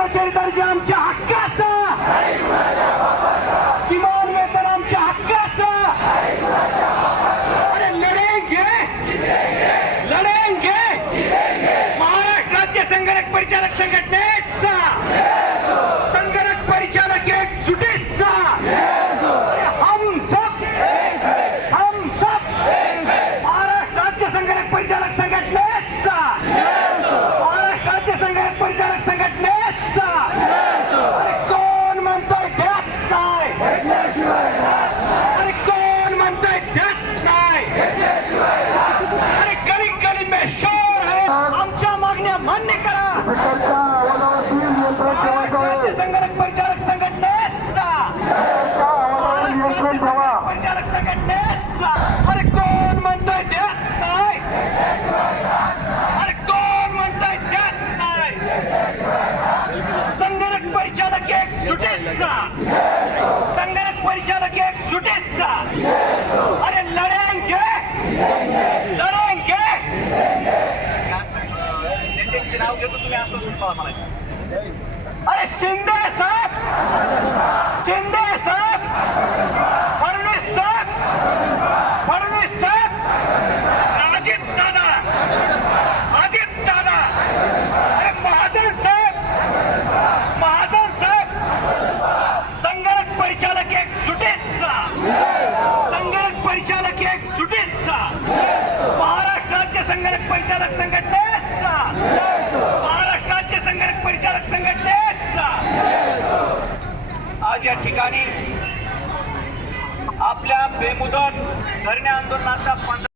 कर्मचारी दर्जा आमच्या हक्काचा. किमान वेतन आमच्या हक्काचा. अरे लढेंगे. लढेंगे. महाराष्ट्र राज्य संगणक परिचालक संघटनेचा. संगणक परिचालक एक जुटीचा. अरे हम सब हम सब महाराष्ट्र राज्य संगणक परिचालक संघटनेचा. महाराष्ट्र राज्य संगणक परिचालक संघटनेचा अरे कोण म्हणतोय देत नाही अरे कोण म्हणतोय देत नाही अरे गली गली में शोर है आमच्या मागण्या मान्य करा महाराष्ट्र संगणक परिचालक संघटनेचा महाराष्ट्र संगणक परिचालक संघटनेचा अरे कोण म्हणतोय देत नाही? अरे कोण म्हणतोय देत नाही? संगणक परिचालक एक सुटेचा संगणक परिचालक एक सुटेचा अरे लढेंगे. लढेंगे. त्यांचे नाव घेतो तुम्ही असं सुटवा मला. अरे शिंदे साहेब! शिंदे साहेब! फडणवीस साहेब! फडणवीस साहेब! अजित दादा! अजित दादा! अरे महाजन साहेब! महाजन साहेब! संगणक परिचालक एक सुटेचा संगणक परिचालक एक सुटेचा महाराष्ट्र राज्य संगणक परिचालक संग महाराष्ट्र राज्य संगणक परिचालक संघटनेचा आज या ठिकाणी आपल्या बेमुदत धरणे आंदोलनाचा पंधरा